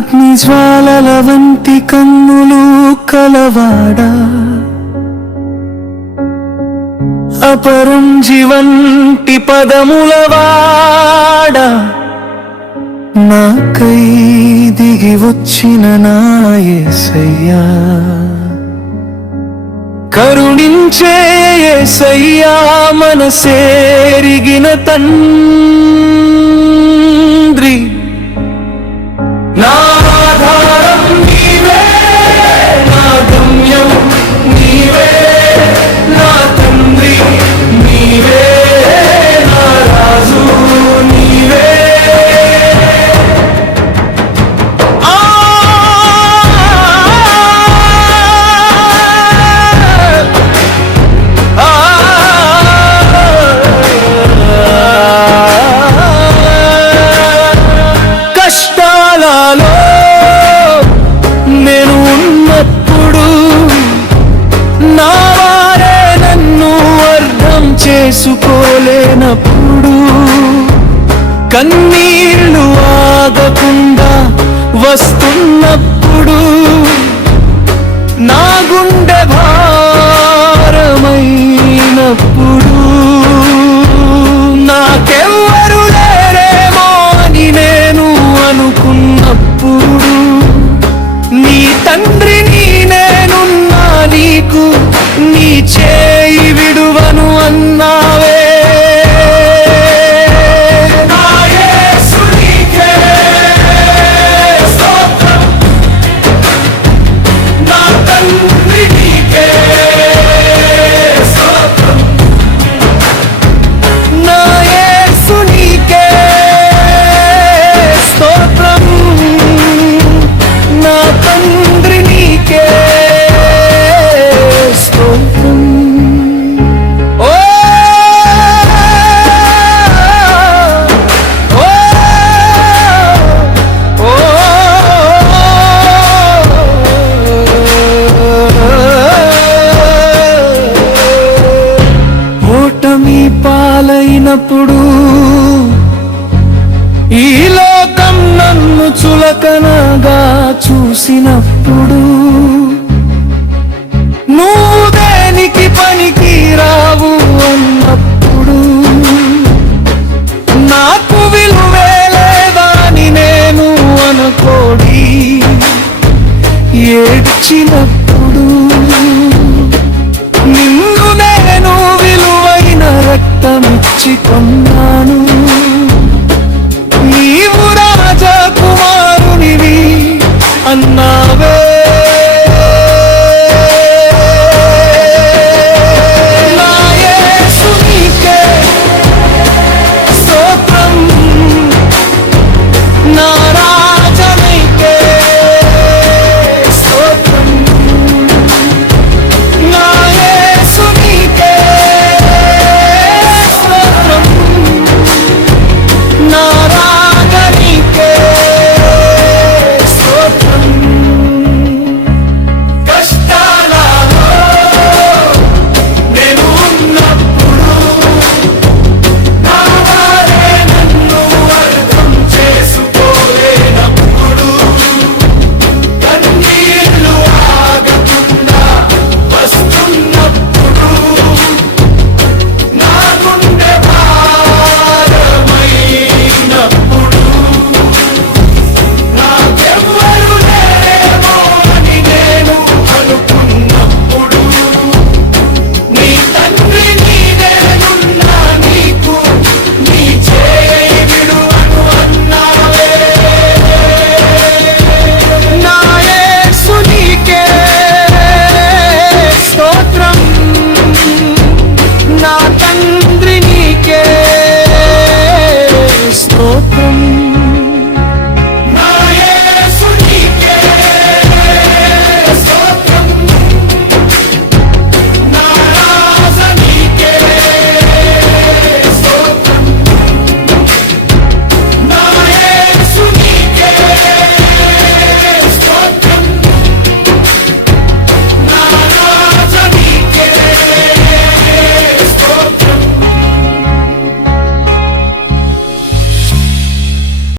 అగ్నిజ్వాలల వంటి కన్నులు కలవాడా? అపరం జీవంటి పదముల వాడా? నాకై దిగి వచ్చిన నాయసయ్యా కరుణించే సయ్యా మనసేరిగిన తండ్రి. చేసుకోలేనప్పుడు కన్నీళ్ళు ఆగకుండా వస్తున్నప్పుడు నా గుండె భా పాలైనప్పుడు ఈ లోకం నన్ను చులకనగా చూసినప్పుడు నువ్వు దేనికి పనికి రావు అన్నప్పుడు నాకు విలువే లేదని నేను అనుకోడి ఏడ్చినప్పుడు రక్తమిచ్చి కొన్నాను. నీవు రాజకుమారునివి అన్నావే.